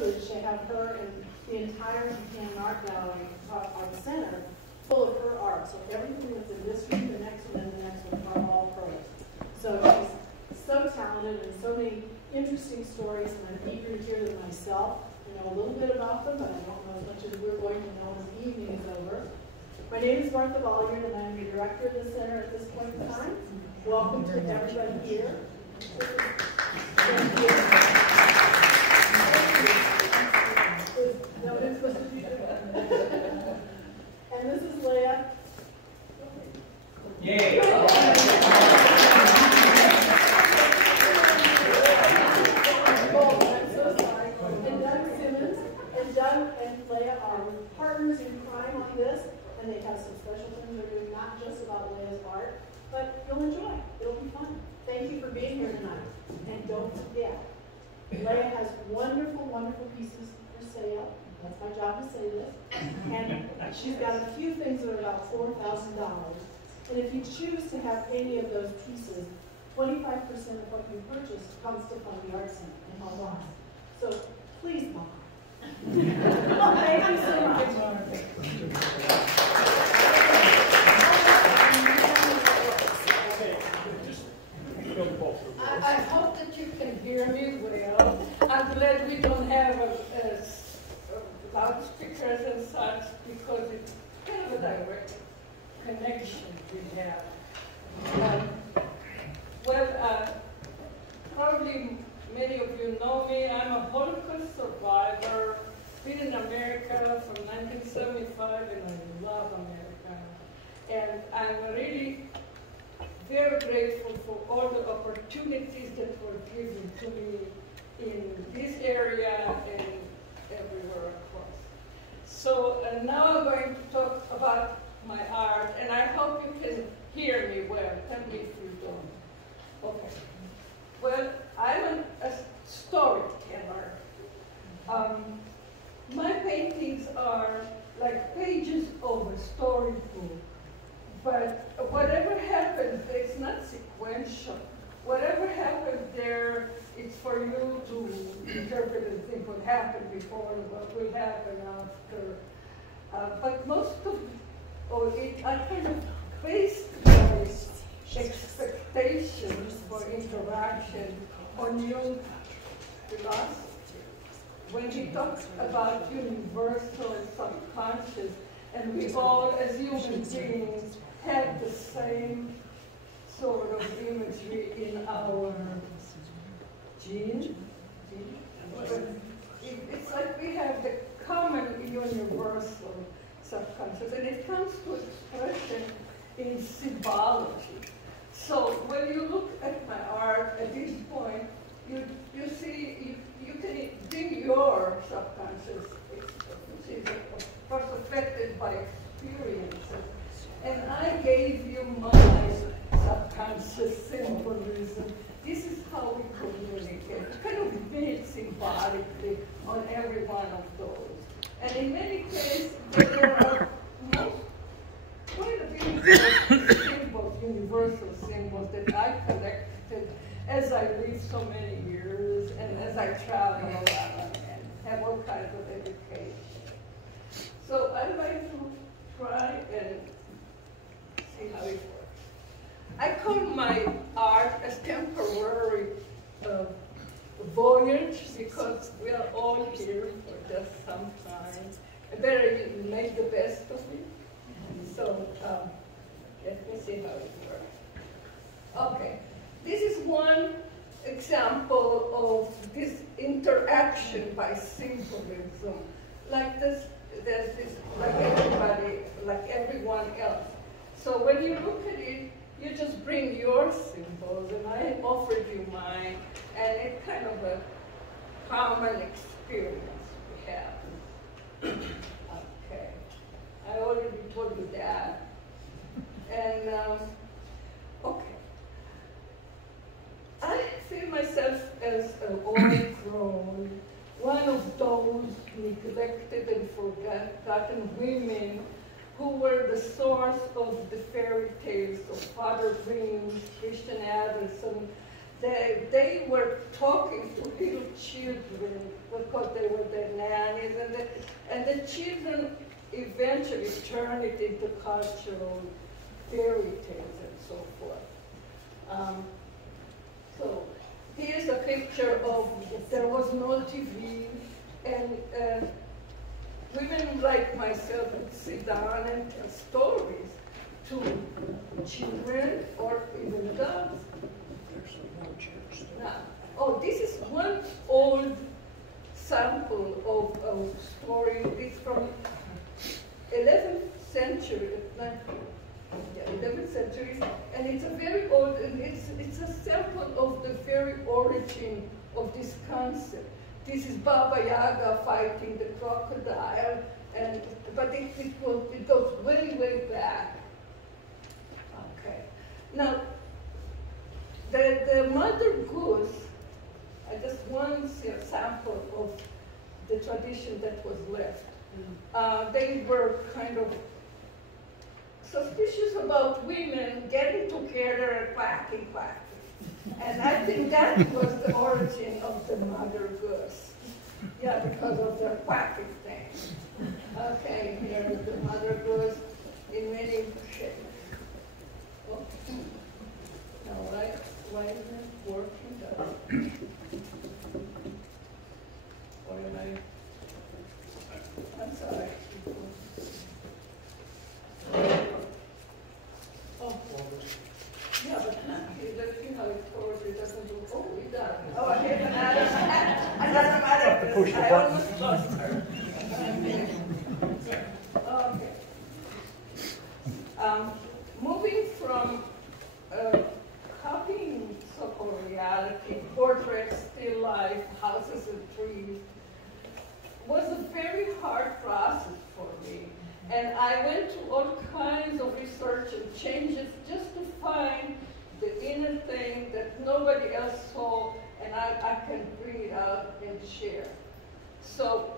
privilege to have her and the entire Buchanan Art Gallery, Art Center, full of her art. So everything that's in this room, the next one, and the next one are all hers. So she's so talented and so many interesting stories, and I'm eager to hear them myself. I know a little bit about them, but I don't know as much as we're going to know as the evening is over. My name is Martha Bolliard, and I'm the director of the center at this point in time. Welcome to everybody here. Thank you. No, it's supposed to be good. And this is Leah. Yay! Partners in crime on this, and they have some special things they're doing, not just about Leia's art, but you'll enjoy it. It'll be fun. Thank you for being here tonight. And don't forget, Leia has wonderful, wonderful pieces for sale. That's my job to say this. And she's got a few things that are about $4,000. And if you choose to have any of those pieces, 25% of what you purchase comes to fund the Art Center in Hawaii. So please, Mom. Thank you so much. I hope that you can hear me well. I'm glad we don't have loudspeakers and such because it's kind of a direct connection we have. Probably many of you know me. I'm a Holocaust survivor. Been in America from 1975, and I love America. And I'm really very grateful for all the opportunities that were given to me in this area and everywhere across. So now I'm going to talk about my art, and I hope you can hear me well. Tell me if you don't. Okay. Well, I'm a storyteller. My paintings are like pages of a storybook, but whatever happens, it's not sequential. Whatever happens there, it's for you to interpret and think what happened before and what will happen after. But most of it are kind of based on expectations for interaction on Jung's philosophy. When he talks about universal subconscious, and we all, as human beings, have the same sort of imagery in our genes. It's like we have the common universal subconscious, and it comes to expression in symbology. So when you look at my art at this point, you see, you can bring your subconscious, which is of course affected by experiences. And I gave you my subconscious symbolism. This is how we communicate. We kind of build symbolically on every one of those. And in many cases, there are quite a few symbols, universal symbols that I collected as I lived so many years and as I travel around and have all kinds of education. So I'm going to try and see how it works. I call my art a temporary voyage because we are all here for just some time. I better make the best of it. So let me see how it works. Okay, this is one example of this interaction by symbolism. Like this, there's this, like everybody, like everyone else. So when you look at it, you just bring your symbols, and I offered you mine, and it's kind of a common experience we have. Okay, I already told you that. And, okay. I feel myself as an overgrown, one of those neglected and forgotten women who were the source of the fairy tales of Father Grimm, Christian Andersen. They were talking to little children because they were their nannies, and the children eventually turned it into cultural fairy tales and so forth. So here's a picture of, there was no TV, and women like myself would sit down and tell stories to children or even adults. Now, oh, this is one old sample of a story. It's from 11th century, 11th century, and it's a very old, and it's a sample of the very origin of this concept. This is Baba Yaga fighting the crocodile, but it goes way, way back. Okay. Now, the mother goose, I just one sample of the tradition that was left. They were kind of suspicious about women getting together and quacking. And I think that was the origin of the mother goose. Yeah, because of their quacking thing. Okay, here is the mother goose in many shapes. Oh. Now, why isn't it working? Or am I'm sorry. Oh, yeah, but let's see how it goes. It doesn't do. Oh, it does. Oh, I have another mother. Push the I button. almost lost her. Okay. Moving from copying so-called reality, portraits, still life, houses and trees, was a very hard process for me. And I went through all kinds of research and changes just to find the inner thing that nobody else saw, and I can bring it out and share. So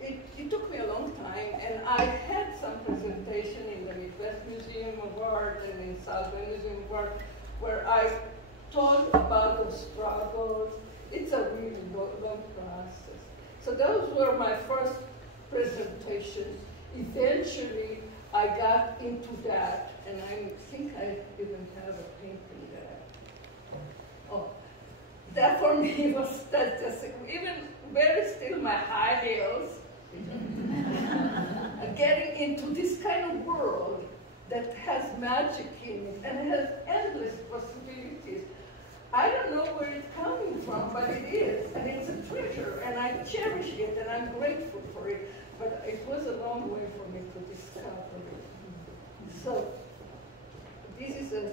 it took me a long time, and I had some presentation in the Midwest Museum of Art and in South Bend Museum of Art where I talked about those struggles. It's a really long process. So those were my first presentations. Eventually, I got into that, and I think I even have a painting there. Oh, that for me was that just even very still my high heels, getting into this kind of world that has magic in it and has endless possibilities. I don't know where it's coming from, but it is, and it's a treasure, and I cherish it, and I'm grateful for it. But it was a long way for me to discover it. So, this is a...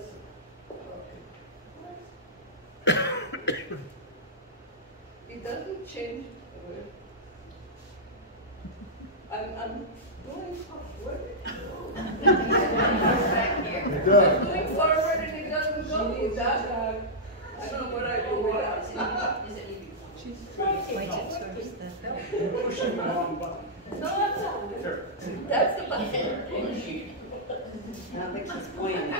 It doesn't change. I'm going forward. It does. I'm going forward, and it doesn't go with that. I don't know what I do without. She's pointed towards the Pushing the wrong button. No, that's all. That's the button. but she's pointing.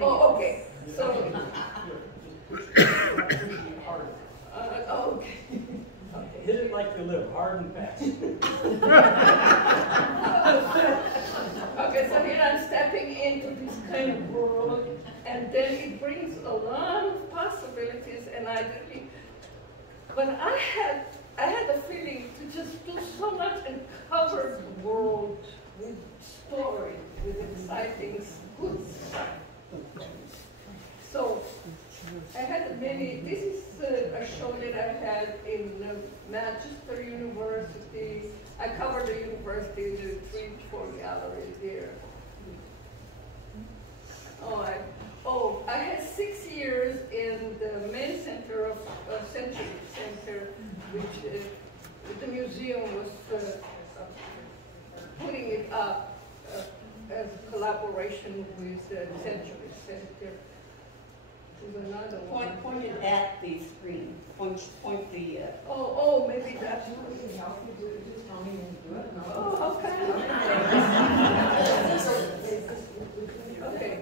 Oh, okay. So, okay. Hit it like you live, hard and fast. Okay, so here I'm stepping into this kind of world, and then it brings a lot of possibilities, and but I had a feeling to just do so much and cover the world with stories, with exciting, good stuff. So I had many. This is a show that I had in Manchester University. I covered the university, the 3-4 galleries there. I had 6 years in the main center of Century Center, which the museum was putting it up as a collaboration with the Century Center. There's another one. Point it at the screen. Point the. Maybe that's. Help you do it. Just tell me when you do it. Oh, okay. Okay.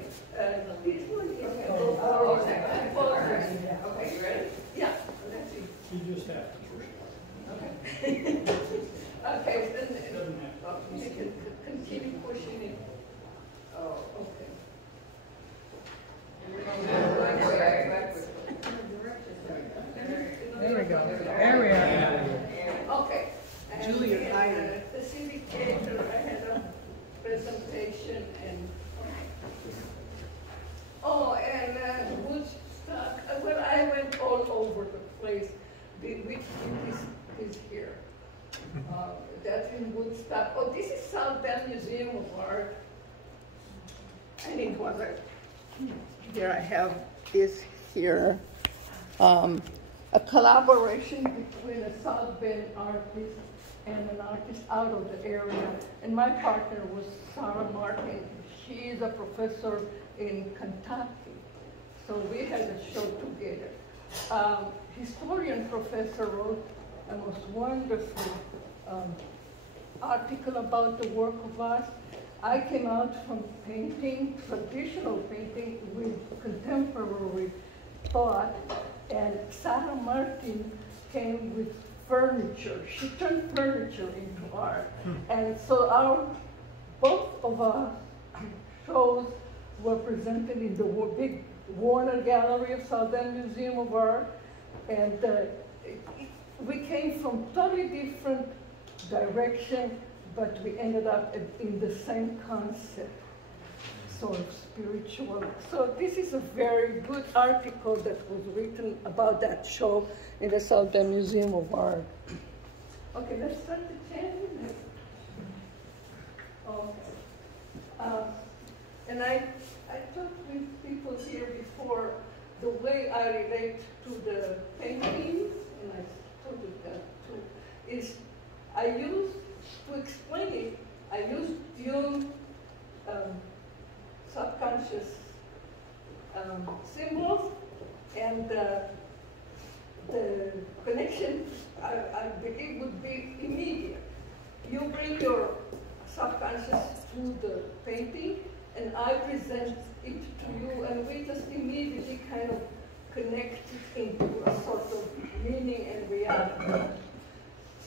This one is. Okay, you ready? Yeah. Let's see. after. Okay, then, Doesn't have to. you can continue pushing it. Oh, okay. There we go. There we are. Okay. And Julia, in, hi. facilitator, I had a presentation and, oh, and Woodstock, well, I went all over the place with this here. That's in Woodstock. Oh, this is South Bend Museum of Art. And it was here I have this here. A collaboration between a South Bend artist and an artist out of the area. And my partner was Sarah Martin. She is a professor in Kentucky. So we had a show together. Historian professor wrote a most wonderful article about the work of art. I came out from painting, traditional painting, with contemporary thought. And Sarah Martin came with furniture. She turned furniture into art. And so both of our shows were presented in the big Warner Gallery of South Bend Museum of Art. And we came from totally different direction, but we ended up in the same concept. Sort of spiritual. So this is a very good article that was written about that show in the South Bend Museum of Art. Okay, let's start the chanting. Okay. And I talked with people here before the way I relate to the paintings, and I told you that too, is I used, to explain it, I used Jung subconscious symbols, and the connection, I believe, would be immediate. You bring your subconscious to the painting, and I present it to you, and we just immediately kind of connect it into a sort of meaning and reality.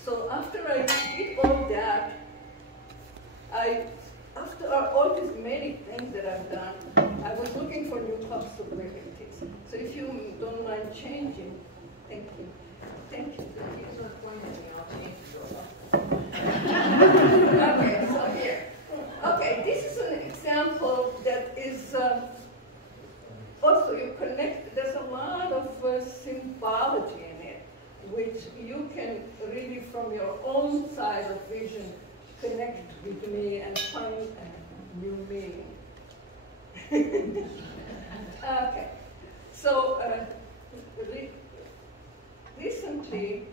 So after I did all that, after all these many things that I've done, I was looking for new possibilities. So if you don't mind changing, thank you. Thank you. Okay, so here. Okay, this is an example that is also you connect, there's a lot of symbology in it, which you can really from your own side of vision connect with me and find a new meaning. Okay, so recently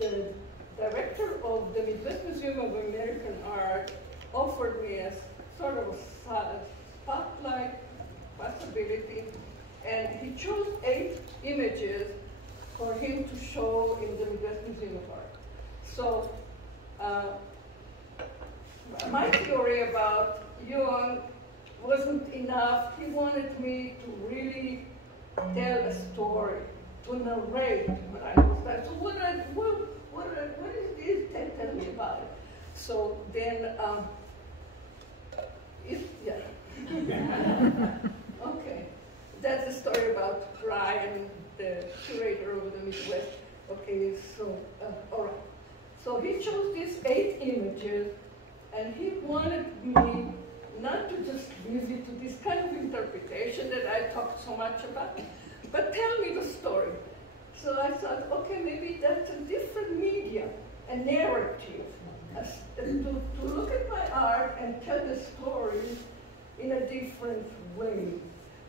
the director of the Midwest Museum of American Art offered me a sort of a spotlight possibility, and he chose 8 images for him to show in the Midwest Museum of Art. So my theory about Jung wasn't enough. He wanted me to really tell a story, to narrate what I was like. So what is this? Tell me about it. So then, okay. That's a story about Brian, the curator of the Midwest. Okay, so, all right. So he chose these 8 images, and he wanted me not to just leave it to this kind of interpretation that I talked so much about, but tell me the story. So I thought, okay, maybe that's a different medium, a narrative, to look at my art and tell the stories in a different way.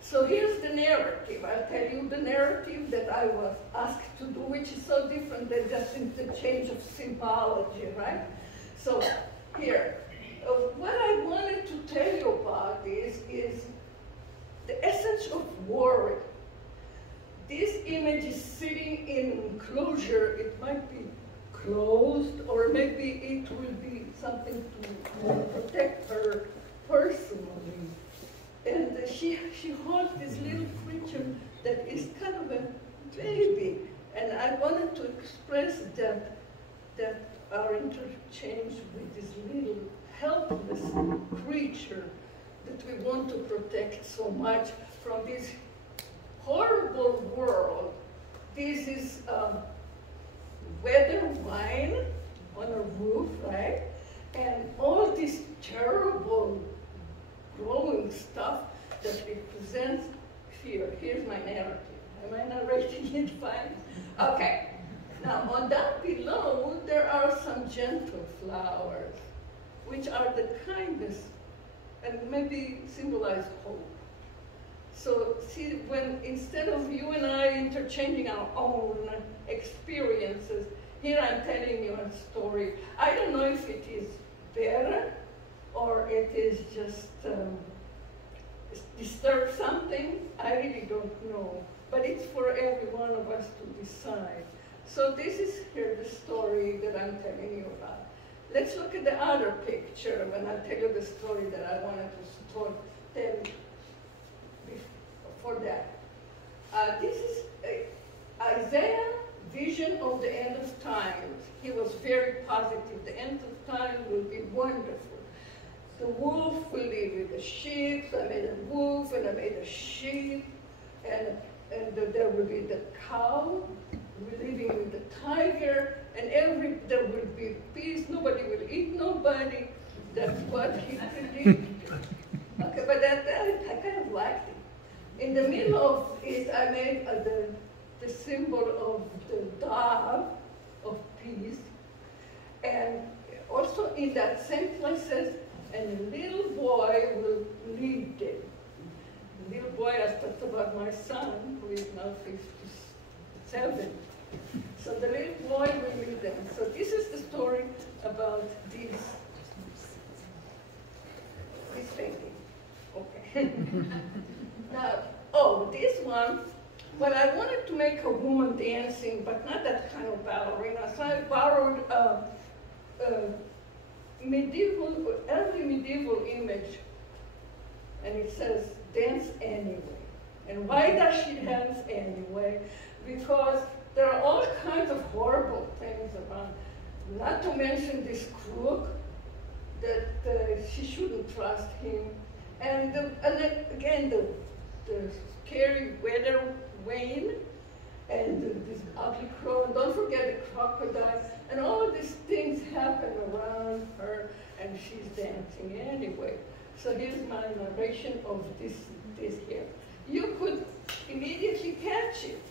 So here's the narrative. I'll tell you the narrative that I was asked to do, which is so different than just interchange of symbology, right? So here, what I wanted to tell you about this is the essence of worry. This image is sitting in an enclosure. It might be closed, or maybe it will be something to protect her personally. And she holds this little creature that is kind of a baby. express that are interchanged with this little helpless creature that we want to protect so much from this horrible world. This is weather wine on a roof, right? And all this terrible growing stuff that represents fear. Here's my narrative. Am I narrating it fine? Okay. Now, on that below, there are some gentle flowers, which are the kindest and maybe symbolize hope. So see, when instead of you and I interchanging our own experiences, here I'm telling you a story. I don't know if it is better or it is just disturb something. I really don't know. But it's for every one of us to decide. So this is here the story that I'm telling you about. Let's look at the other picture when I tell you the story that I wanted to tell before that. This is Isaiah's vision of the end of times. He was very positive. The end of time will be wonderful. The wolf will live with the sheep. I made a wolf and I made a sheep. And there will be the cow living with the tiger. And there will be peace. Nobody will eat nobody. That's what he predicted. Okay, but I kind of liked it. In the middle of it, I made the symbol of the dove of peace. And also in that same place says, and a little boy will lead them. The little boy, I talked about my son, who is now 57. So the little boy will lead them. So this is the story about this painting. Okay. Now, this one, but I wanted to make a woman dancing, but not that kind of ballerina. So I borrowed early medieval image, and it says, dance anyway. And why does she dance anyway? Because there are all kinds of horrible things around. Not to mention this crook, that she shouldn't trust him. And then again, the scary weather wane, and this ugly crow, and don't forget the crocodile, and all these things happen around her, and she's dancing anyway. So here's my narration of this here. You could immediately catch it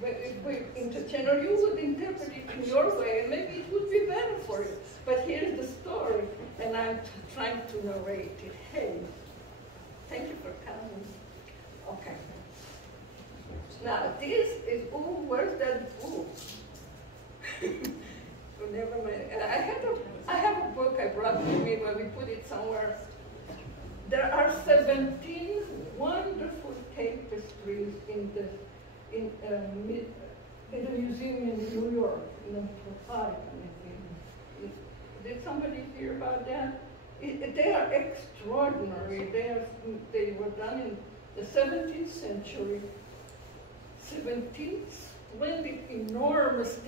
with interchange, or you would interpret it in your way, and maybe it would be better for you. But here's the story, and I'm trying to narrate it. Hey, thank you for coming. Okay. Now this is, ooh, where's that, ooh. Oh, never mind. I have a book I brought with me where we put it somewhere. There are 17 wonderful tapestries in the museum in New York, in the Metropolitan Museum. Did somebody hear about that? They are extraordinary. They were done in the 17th century. 17 splendid, enormous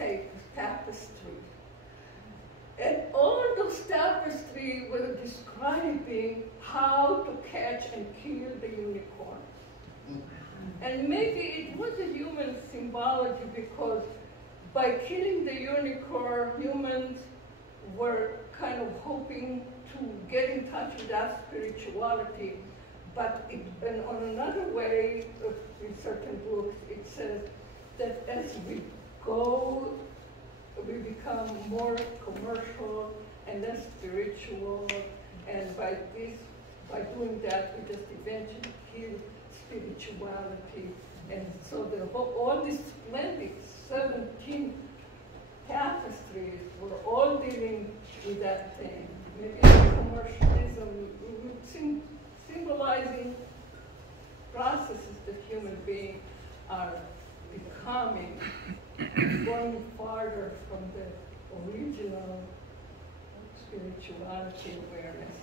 tapestry. And all those tapestries were describing how to catch and kill the unicorn. And maybe it was a human symbology, because by killing the unicorn, humans were kind of hoping to get in touch with that spirituality. But and on another way, in certain books, it says that as we go, we become more commercial and less spiritual, and by doing that, we just eventually kill spirituality. And so all these splendid 17 tapestries were all dealing with that thing. Maybe commercialism, symbolizing processes that human beings are becoming, going farther from the original spirituality awareness.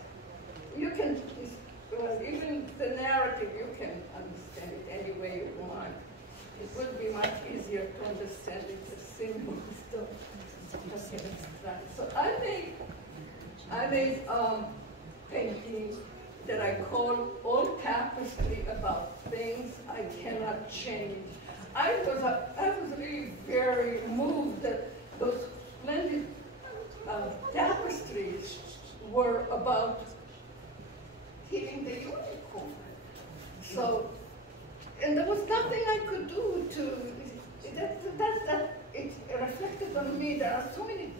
You can, even the narrative, you can understand it any way you want. It would be much easier to understand it as symbols made paintings that I call old tapestry about things I cannot change. I was really very moved that those splendid tapestries were about hitting the unicorn. So, and there was nothing I could do to, it reflected on me. There are so many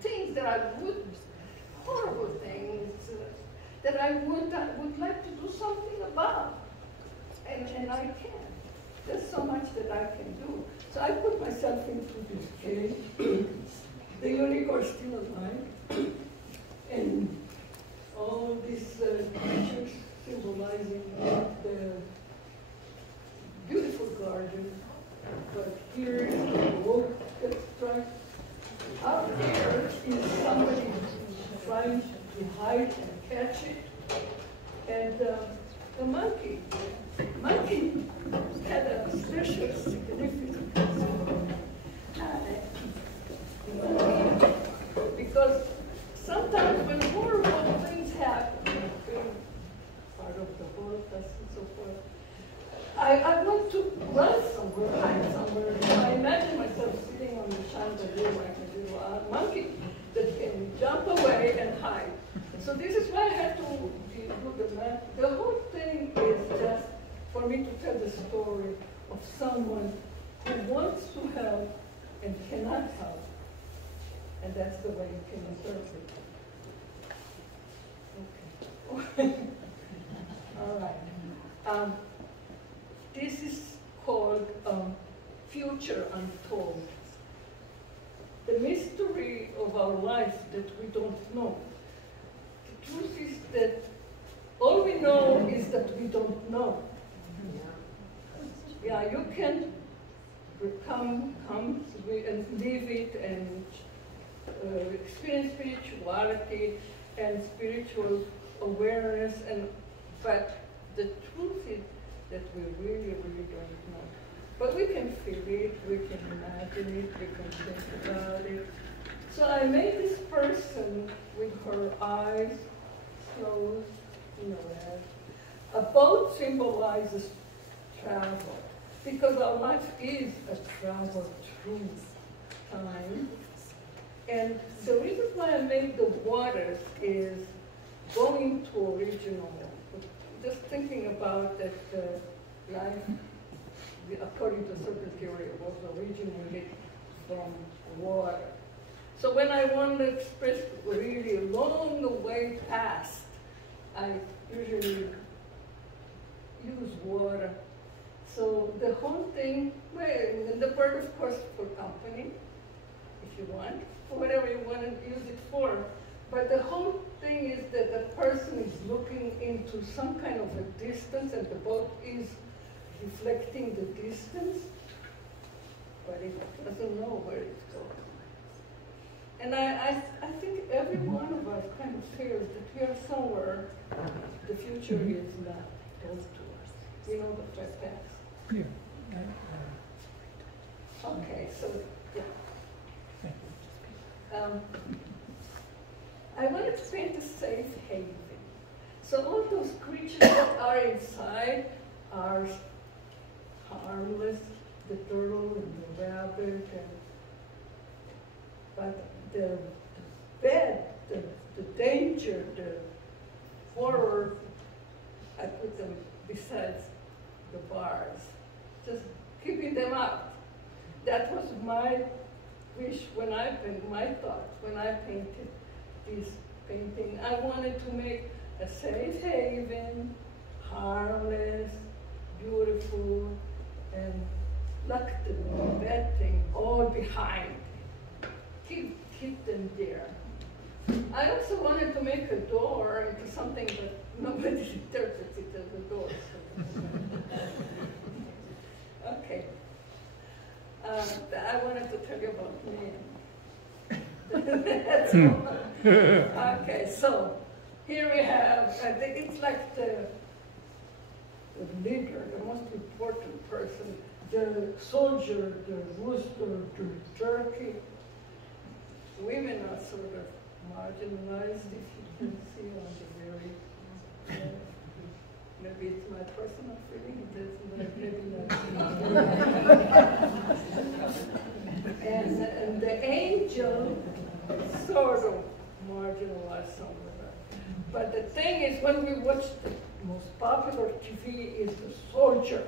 things that I would, horrible things, that I would like to do something about. And I can't. There's so much that I can do. So I put myself into this cage. The unicorn is still alive. And all these creatures symbolizing the beautiful garden. But here is the wolf that's trying. Out there is somebody trying to hide and catch it. And the monkey had a special significance. Because sometimes when horrible things happen, part of the Holocaust and so forth, I want to run somewhere, hide somewhere. I imagine myself sitting on the chandelier like a little monkey that can jump away and hide. So this is why I had to do the math. The whole thing is just for me to tell the story of someone who wants to help and cannot help. And that's the way you can interpret it. Okay. All right. This is called Future Untold. The mystery of our life that we don't know. The truth is that all we know is that we don't know. Yeah, you can come and live it and experience spirituality and spiritual awareness, but the truth is that we really don't know. But we can feel it, we can imagine it, we can think about it. So I made this person with her eyes closed, red. A boat symbolizes travel, because our life is a travel through time. And the reason why I made the waters is going to original. Just thinking about that life, according to a certain theory, was originated from water. So when I want to express really a long way past, I usually use water. So the whole thing, well, and the bird, of course, for company, if you want, for whatever you want to use it for. But the whole thing is that the person is looking into some kind of a distance, and the boat is reflecting the distance, but it doesn't know where it's going. And I think every one of us kind of feels that we are somewhere the future is not told to us. We know the past. Yeah. Okay, so, yeah. I wanted to paint a safe haven. So all those creatures that are inside are harmless, the turtle and the rabbit, but the bed, the danger, the horror, I put them besides the bars, just keeping them out. That was my wish when I painted, my thought when I painted this painting. I wanted to make a safe haven, harmless, beautiful, and lock the bad thing all behind. Keep them there. I also wanted to make a door into something that nobody interprets it as a door. Okay. I wanted to tell you about me. That's all. Okay, so here we have, it's like the leader, the most important person, the soldier, the rooster, the turkey. Women are sort of marginalized, if you can see on the very maybe it's my personal feeling, maybe not. And the angel sort of marginalized somewhere. But the thing is, when we watch the most popular TV is The Soldier.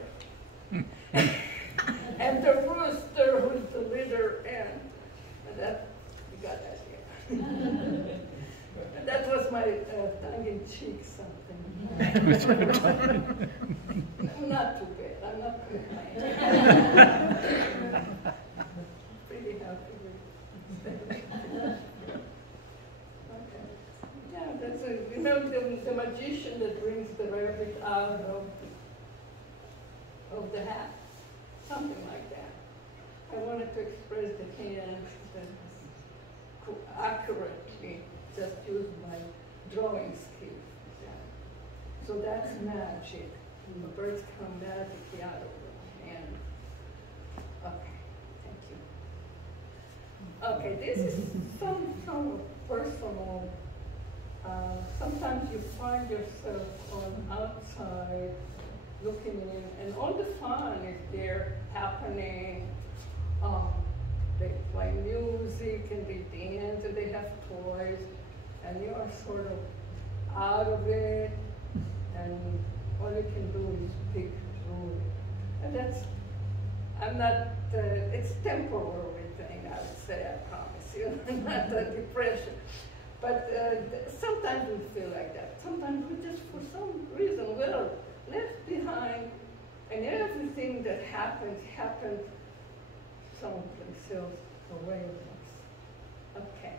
And the rooster who is the leader, and that, you got that, yeah. That was my tongue-in-cheek something. Not too bad, I'm not complaining. Pretty happy with it. Okay. Yeah, that's a, you know, the magician that brings the rabbit out of the hat, something like that. I wanted to express the hands that accurately, just use my drawing skills. Yeah. So that's magic. The birds come magically out of the hand. Okay, thank you. Okay, this is some personal. Sometimes you find yourself on outside looking in, and all the fun is there happening. They play music and they dance and they have toys, and you are sort of out of it, and all you can do is pick through it. And that's, I'm not, it's temporary thing, I would say, I promise you, not a depression. But sometimes we feel like that. Sometimes we just, for some reason, we're left behind, and everything that happens someplace else away from us. Okay.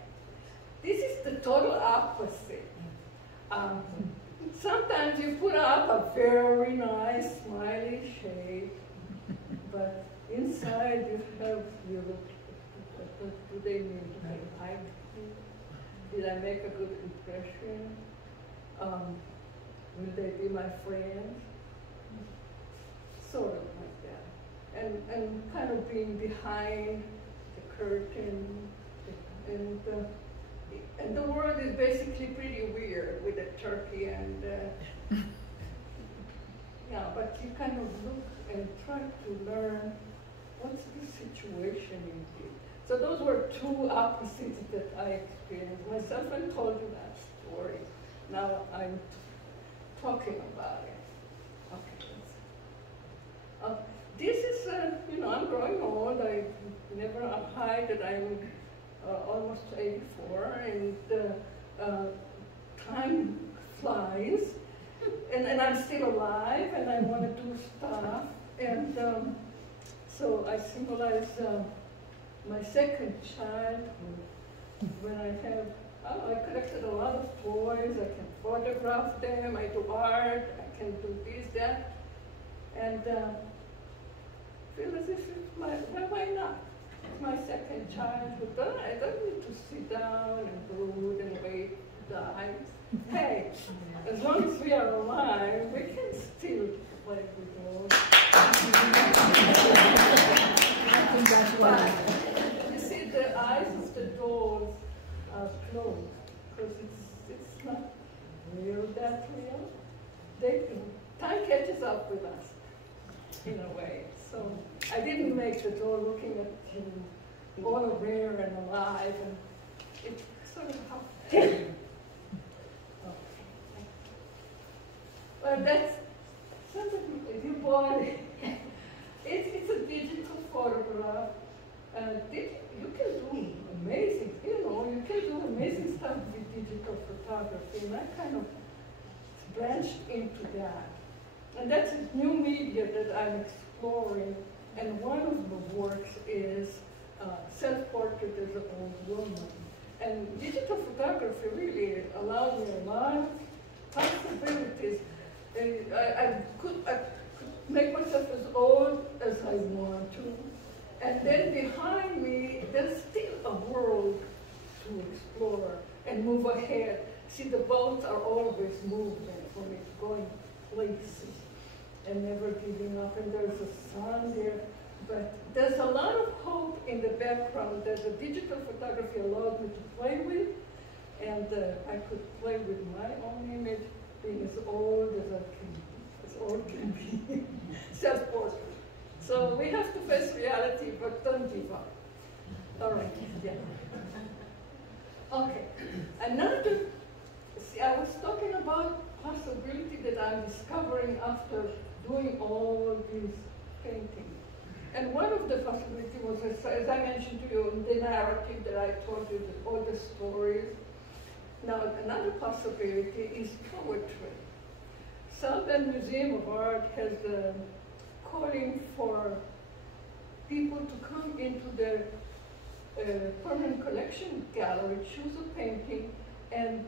This is the total opposite. Sometimes you put up a very nice, smiley shape, but inside you have, what do they mean? I like you. Did I make a good impression? Will they be my friends? Sort of like that. And kind of being behind the curtain. And the world is basically pretty weird with the turkey and, yeah, but you kind of look and try to learn what's the situation indeed. So those were two opposites that I experienced myself and told you that story. Now I'm talking about it. Okay. This is, you know, I'm growing old. I never hide that I'm almost 84, and time flies, and I'm still alive, and I want to do stuff, and so I symbolize my second childhood, when I have, I collected a lot of toys, I can photograph them, I do art, I can do this, that, and feel as if it's my, well, why not? It's my second childhood, but I don't need to sit down and brood and wait to die. Hey, as long as we are alive, we can still play with those. But you see, the eyes of the dolls are closed because it's not real, that real. Time catches up with us in a way. So I didn't make the doll looking at him all aware and alive, and it sort of happened. Well, that's something if you bought it. It's a digital photograph. You can do amazing, you can do amazing stuff with digital photography, and I kind of branched into that. And that's a new media that I'm exploring, and one of the works is self-portrait as an old woman. And digital photography really allowed me a lot of possibilities. I could make myself as old as I want to, and then behind me, there's still a world to explore and move ahead. See, the boats are always moving for me, going places and never giving up, and there's a sun there. But there's a lot of hope in the background that the digital photography allowed me to play with, And I could play with my own image, being as old as I can, as old can be, self-portrait. So we have to face reality, but don't give up. All right, yeah. Okay, another, see, I was talking about possibility that I'm discovering after doing all these paintings. And one of the possibilities was, as I mentioned to you, the narrative that I told you, all the stories. Now, another possibility is poetry. Southern Museum of Art has a calling for people to come into their permanent collection gallery, choose a painting, and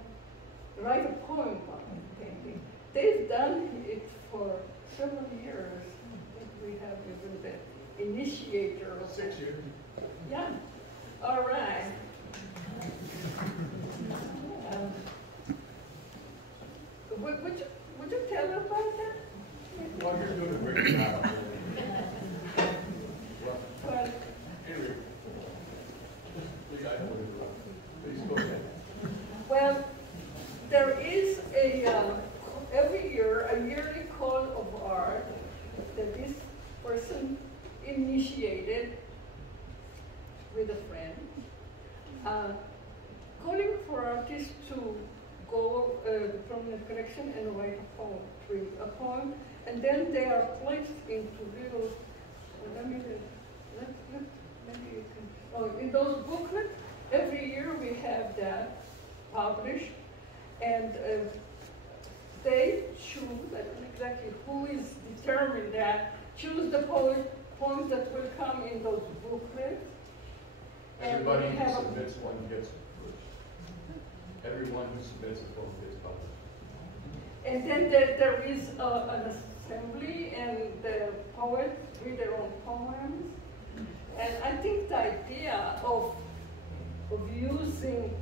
write a poem about the painting. They've done it for several years. I think we have been the initiator of 6 years. Yeah. All right. Would you tell us about that? Well, you're doing a great job. Well, Anyway, please, I don't want to please go ahead. well, there is every year, a yearly call of art that this person initiated with a friend, calling for artists to go from the collection and write a poem, and then they are placed into little, maybe you can, in those booklets. Every year we have that published, and they choose, I don't know exactly who is determined that, choose the poems that will come in those booklets. Everybody who submits one gets it first. Everyone who submits a poem gets published. And then there is an assembly, and the poets read their own poems. And I think the idea of using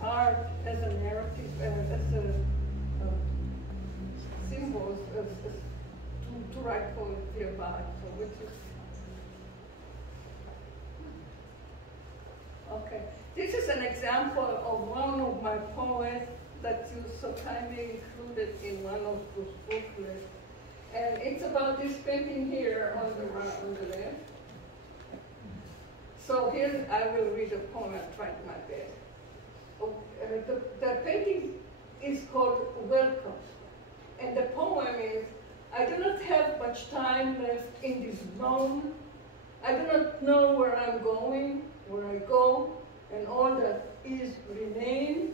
art as a narrative, as a symbols, to write poetry about, so which is okay. This is an example of one of my poems that you so kindly included in one of those booklets. And it's about this painting here on the left. So here I will read a poem. I'll try my best. The painting is called Welcome. And the poem is, I do not have much time left in this zone. I do not know where I'm going, where I go, and all that is remain.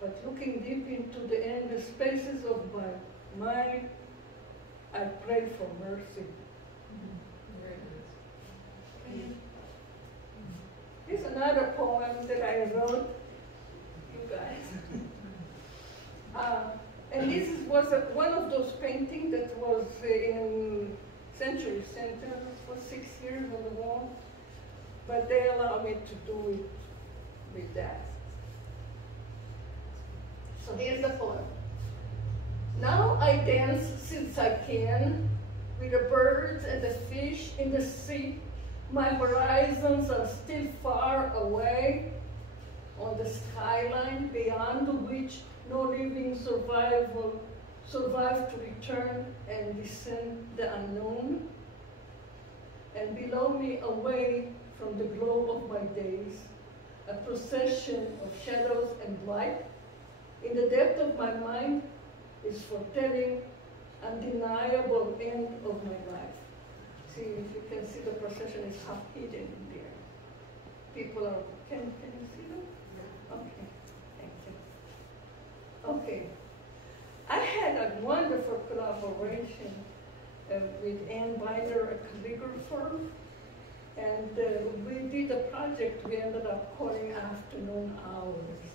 But looking deep into the endless spaces of my mind, I pray for mercy. Here's another poem that I wrote, you guys. And this was one of those paintings that was in Century Center for 6 years on the wall. But they allowed me to do it with that. So here's the poem. Now I dance since I can, with the birds and the fish in the sea. My horizons are still far away, on the skyline beyond which no living survive to return and descend the unknown. And below me, away from the glow of my days, a procession of shadows and light, in the depth of my mind, is foretelling undeniable end of my life. See, if you can see, the procession is half hidden in there. People are, can you see them? Okay, thank you. Okay, I had a wonderful collaboration with Ann Binder, a calligrapher, and we did a project we ended up calling Afternoon Hours.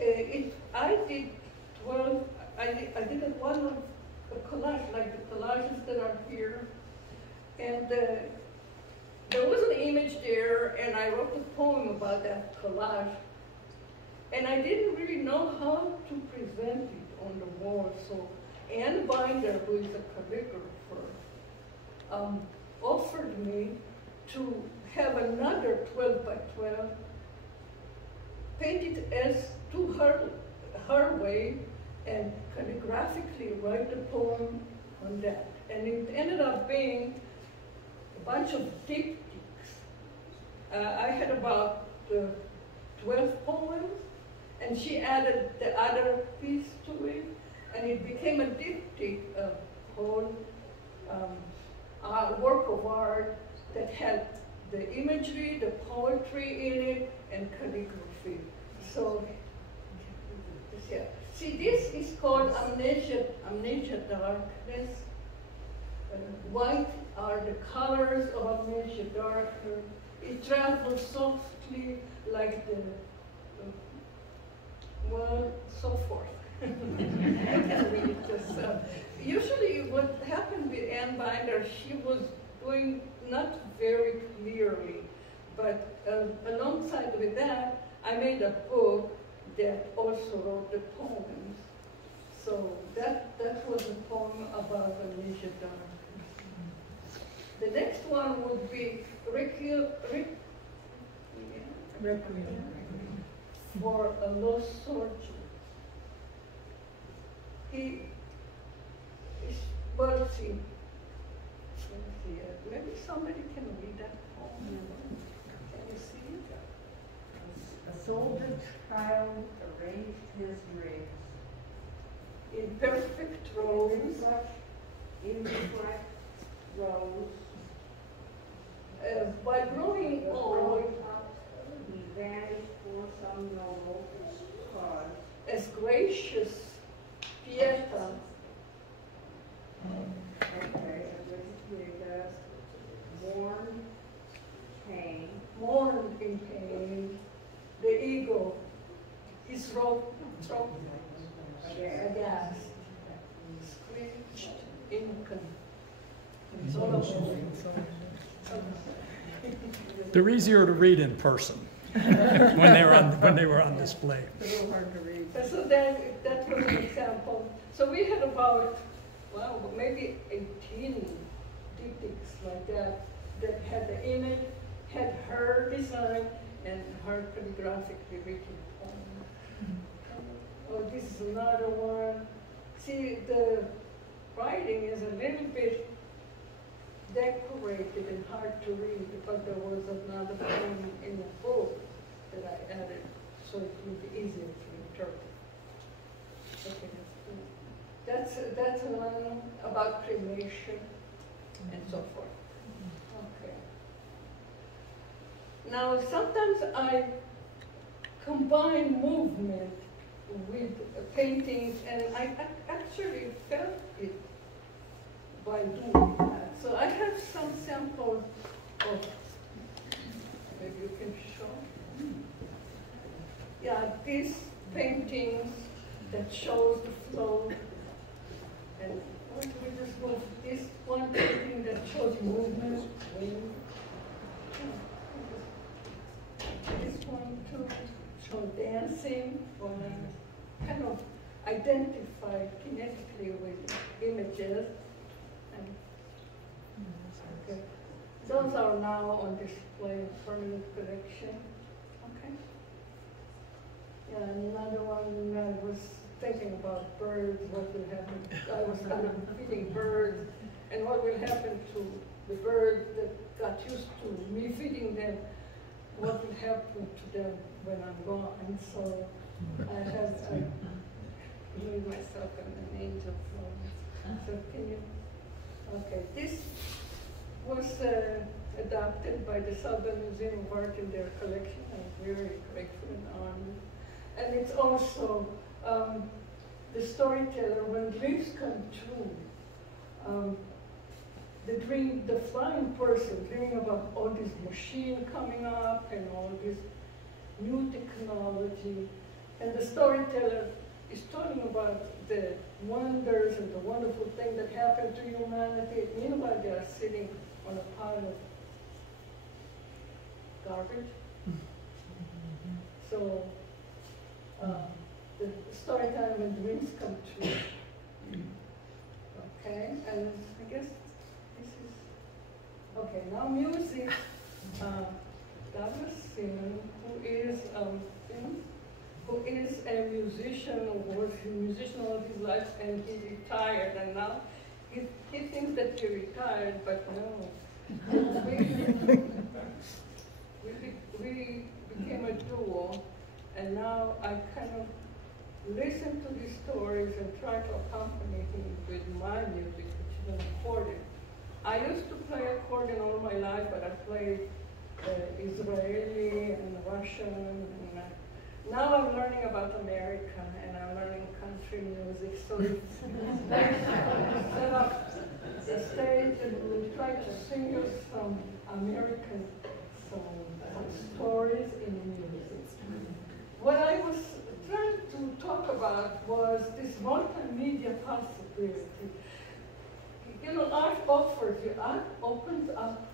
I did 12, I did one of a collage, like the collages that are here, and there was an image there, and I wrote a poem about that collage, and I didn't really know how to present it on the wall, so Ann Binder, who is a calligrapher, offered me to have another 12 by 12 paint it as to her way and calligraphically write the poem on that. And it ended up being a bunch of diptychs. I had about 12 poems, and she added the other piece to it, and it became a diptych, a whole work of art that had the imagery, the poetry in it, and calligraphy. So, yeah. See, this is called amnesia darkness. White are the colors of amnesia darker. It travels softly like the, well, so forth. I can read this. Usually what happened with Anne Binder, she was doing not very clearly, but alongside with that, I made a book that also wrote the poems. So that was a poem about amnesia darkness. The next one would be Requiem for a lost soldier. He is, well, see, maybe somebody can read that poem. Can you see it? A soldier child arranged his dreams In perfect rows. in such rows. By growing old, He vanished for some noble cause. as gracious Pieta, Okay, mourn pain. mourned in pain, the eagle, his throat aghast, screeched in consolable. They're easier to read in person when they were on display. It's a little hard to read. So that was an example. So we had about, well, maybe 18 diptychs like that had the image, had her design, and her calligraphically written poem. Oh, this is another one. See, the writing is a little bit decorated and hard to read because there was another poem in the book that I added so it would be easier to interpret. Okay. That's one about cremation and so forth. Okay. Now sometimes I combine movement with paintings, and I actually felt it by doing that. So I have some samples of, maybe you can show. Yeah, these paintings that shows the flow. And we just go to this one painting that shows movement. This one too shows dancing, or kind of identify kinetically with images. And, okay. Those are now on display in permanent collection. Okay. Yeah, another one I was thinking about birds, what will happen. I was kind of feeding birds, and what will happen to the birds that got used to me feeding them, what will happen to them when I'm gone. So I made myself an angel from. So can you, okay, this was adopted by the Southern Museum of Art in their collection. I'm very grateful and honored. And it's also the storyteller, when dreams come true, the flying person dreaming about all this machine coming up and all this new technology, and the storyteller is talking about the wonders and the wonderful thing that happened to humanity. Meanwhile, they are sitting on a pile of garbage. So the story time when dreams come true. Okay, and I guess this is, okay, now music. Douglas Simon, who is musician or was a musician all his life, and he retired, and now he thinks that he retired, but no. We became a duo, and now I kind of listen to these stories and try to accompany him with my music, which is an accordion. I used to play accordion all my life, but I played Israeli and Russian, and now I'm learning about America, and I'm learning country music, so it's nice to set up the stage, and we'll try to sing you some American some stories in music. What I was trying to talk about was this multimedia possibility. You know, art offers you, art opens up,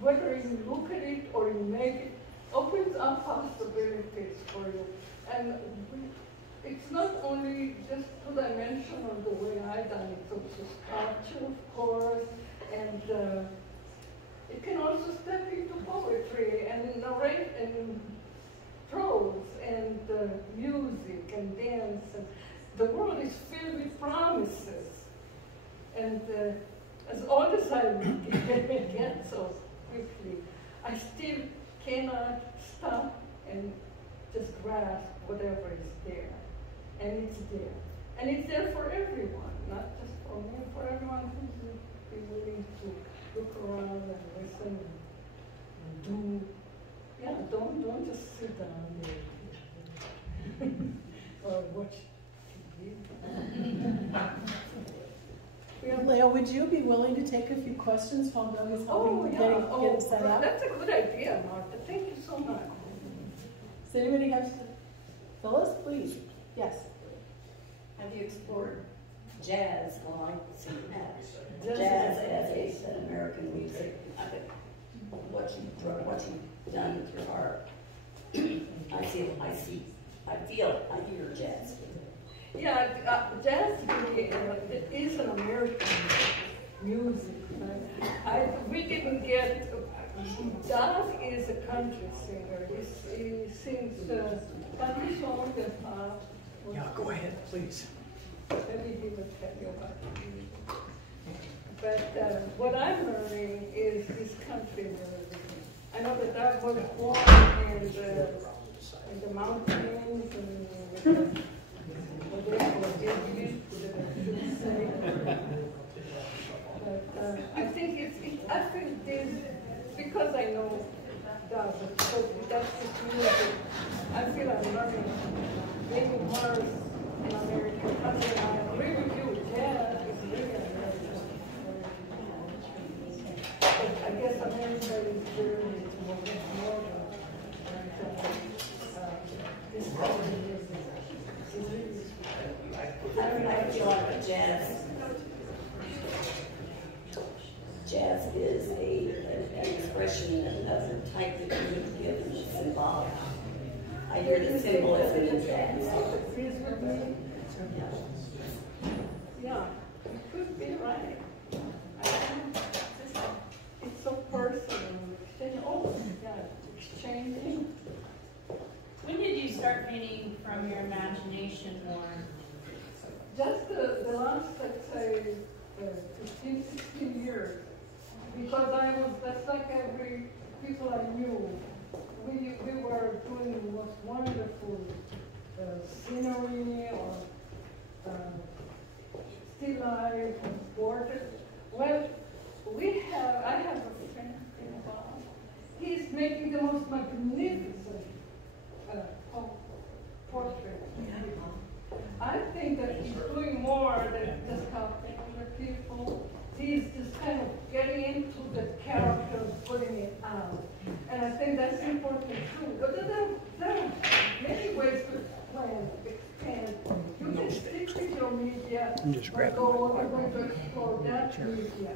whether you look at it or you make it, opens up possibilities for you. And it's not only just two-dimensional the way I done it, it's also sculpture, of course, and it can also step into poetry and narrate and prose and music and dance. And the world is filled with promises. And as old as I get so quickly, I still cannot stop and just grasp whatever is there. And it's there. And it's there for everyone, not just for me, for everyone who's willing to look around and listen and do. Yeah, don't just sit down there or watch TV. Leo, would you be willing to take a few questions while Doug is helping get set up? That's a good idea, Martha. Thank you so much. Does anybody have, Phyllis, please? Yes. Have you explored jazz? Well, I see that. Jazz as an American music. What you've done with your art. I hear jazz. Yeah, jazz really is an American music. We didn't get, Doug is a country singer. He sings country songs and pop. Yeah, go ahead, please. Maybe he will tell you about it. But what I'm learning is this country music. I know that Doug was born in the mountains and I think I feel this, because I know Doug, because that's his music, I feel I'm learning maybe more in American country. I agree with you, jazz is really American. But I guess America is very more this kind of music is really I feel like jazz is an expression of the type that you would give in the symbolic. I hear the symbolism in jazz. Yeah, you could be right. It's so personal. Exchanging. When did you start painting from your imagination more? Just the last, let's say, 15, 16 years. Because that's like every people I knew. We were doing the most wonderful scenery or still life and portraits. Well, I have a friend in Bob. He's making the most magnificent portrait. I think that he's doing more than just helping other people. He's just kind of getting into the character, putting it out. And I think that's important too. But there are many ways to plan, expand. You can stick with your media and go, I'm going to explore that media.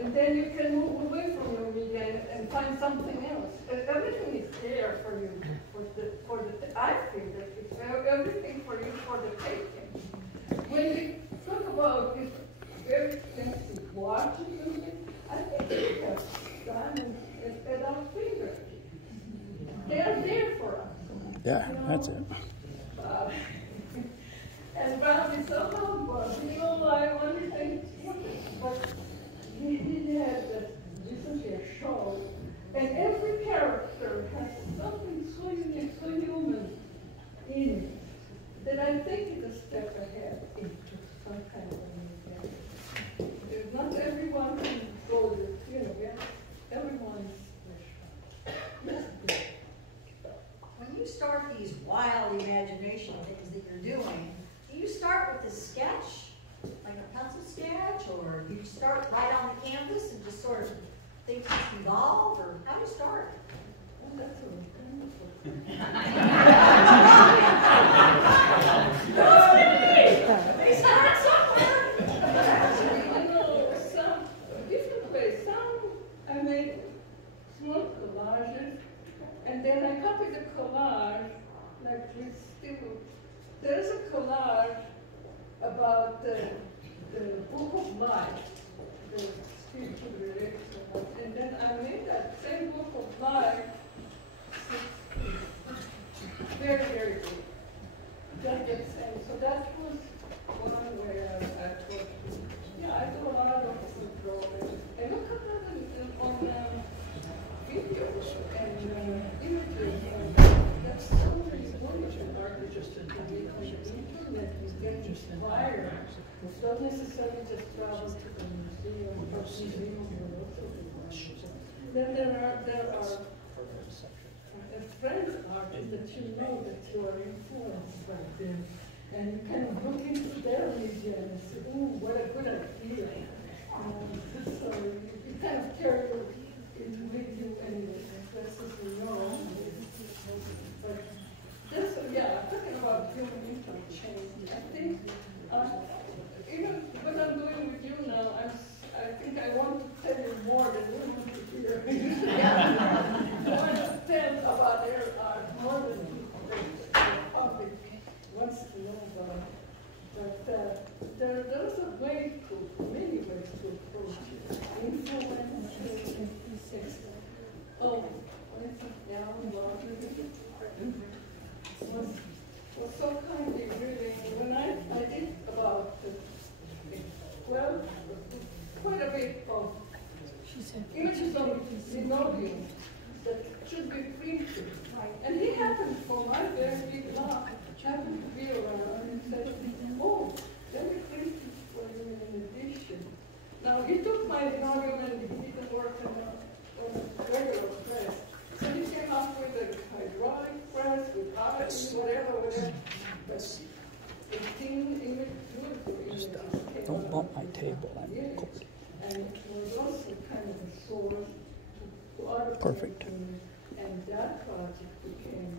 And then you can move away from your media and find something else. Everything is there for you. I feel that it's everything for you for the taking. When we talk about this very expensive watches, I think we have done at our fingers. They're there for us. Yeah, that's it. that's so wonderful. They start somewhere. Actually, some different ways. Some I made small collages, and then I copied the collage, like with still. There's a collage about the Book of Life, the spiritual religion, and then I made that same Book of Life very, very good. Just the same. So that was one way I thought, yeah, I do a lot of drawing. And look at that on videos and images. And that's so many wonderful artists on the internet. You get inspired. Don't necessarily just travel to the museum, but museums will also be wonderful. Then there are French artists that you know that you are influenced by them. And you kind of look into their media and say, ooh, what a good idea. So you kind of carry it with you anyway, that's just your own. But just, yeah, talking about human interchange, I think, even what I'm doing with you now, I think I want to tell you more than we want to hear. I want to tell about their art more than the public wants to know about. But there's a way to, many ways to approach it. Influence, was so kindly really, when I did about, well, quite a bit of images of linoleum that should be printed. And he happened, for my very big laugh, happened to be around and said, oh, let me print it for you in addition. Now, he took my linoleum and he didn't work on a regular press. So he came up with a hydraulic press with ice, whatever. But the thin image, beautiful images came Don't out bump my of table. I'm it. cold. And it was also kind of a source to other Perfect. things. And that project became